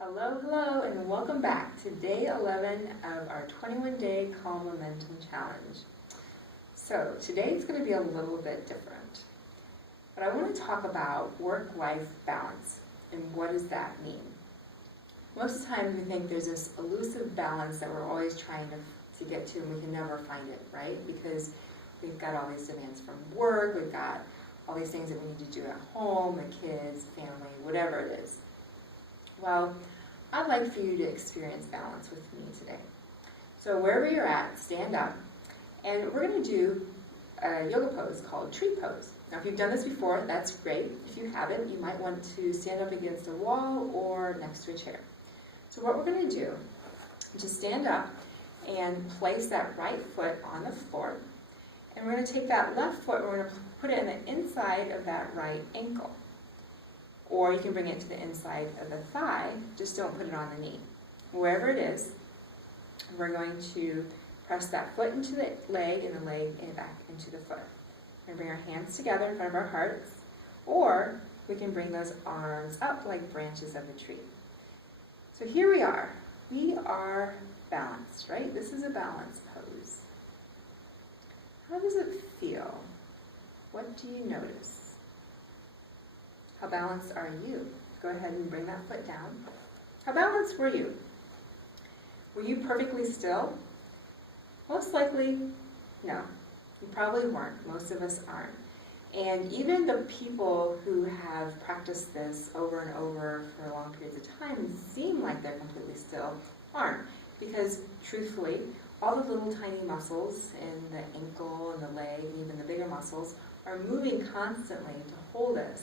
Hello, hello, and welcome back to day 11 of our 21-day Calm Momentum Challenge. So today it's going to be a little bit different, but I want to talk about work-life balance and what does that mean. Most of the time we think there's this elusive balance that we're always trying to get to, and we can never find it, right? Because we've got all these demands from work, we've got all these things that we need to do at home, the kids, family, whatever it is. Well, I'd like for you to experience balance with me today. So wherever you're at, stand up, and we're going to do a yoga pose called tree pose. Now if you've done this before, that's great. If you haven't, you might want to stand up against a wall or next to a chair. So what we're going to do is just stand up and place that right foot on the floor, and we're going to take that left foot and we're going to put it in the inside of that right ankle. Or you can bring it to the inside of the thigh, just don't put it on the knee. Wherever it is, we're going to press that foot into the leg and the leg back into the foot. We're going to bring our hands together in front of our hearts, or we can bring those arms up like branches of a tree. So here we are. We are balanced, right? This is a balance pose. How does it feel? What do you notice? How balanced are you? Go ahead and bring that foot down. How balanced were you? Were you perfectly still? Most likely, no. You probably weren't. Most of us aren't. And even the people who have practiced this over and over for long periods of time and seem like they're completely still aren't. Because truthfully, all the little tiny muscles in the ankle and the leg and even the bigger muscles are moving constantly to hold us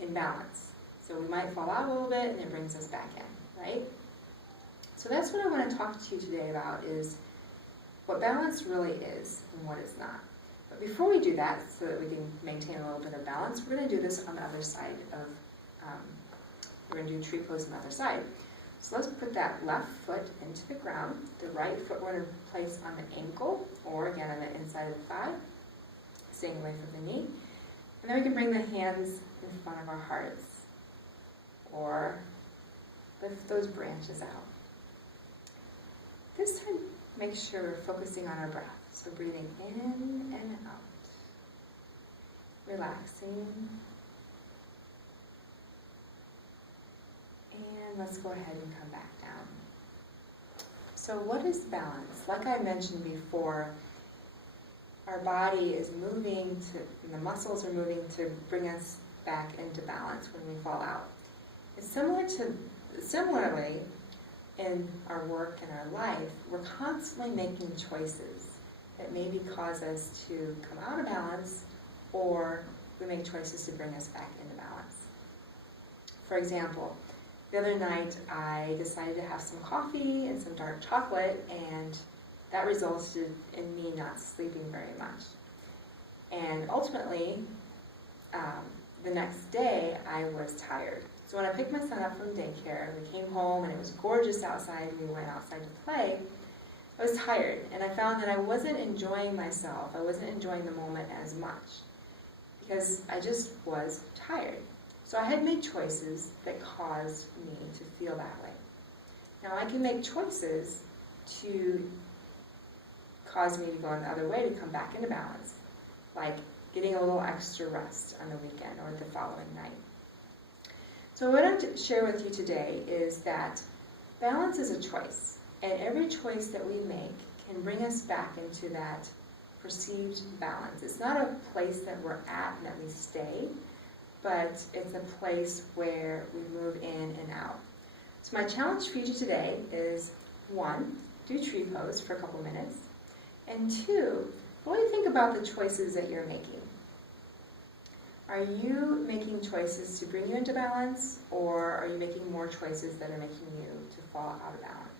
in balance. So we might fall out a little bit and it brings us back in, right? So that's what I want to talk to you today about, is what balance really is and what it's not. But before we do that, so that we can maintain a little bit of balance, we're going to do this on the other side of, we're going to do tree pose on the other side. So let's put that left foot into the ground. The right foot we're going to place on the ankle, or again on the inside of the thigh, staying away from the knee. And then we can bring the hands in front of our hearts, or lift those branches out. This time, make sure we're focusing on our breath. So breathing in and out, relaxing. And let's go ahead and come back down. So what is balance? Like I mentioned before, our body is moving and the muscles are moving to bring us back into balance when we fall out. It's similarly, in our work and our life, we're constantly making choices that maybe cause us to come out of balance, or we make choices to bring us back into balance. For example, the other night I decided to have some coffee and some dark chocolate, and that resulted in me not sleeping very much. And ultimately, the next day I was tired. So when I picked my son up from daycare, we came home and it was gorgeous outside and we went outside to play, I was tired, and I found that I wasn't enjoying myself. I wasn't enjoying the moment as much because I just was tired. So I had made choices that caused me to feel that way. Now I can make choices to cause me to go in the other way, to come back into balance, like getting a little extra rest on the weekend or the following night. So what I want to share with you today is that balance is a choice, and every choice that we make can bring us back into that perceived balance. It's not a place that we're at and that we stay, but it's a place where we move in and out. So my challenge for you today is, 1, do tree pose for a couple minutes, and 2, really think about the choices that you're making. Are you making choices to bring you into balance, or are you making more choices that are making you to fall out of balance?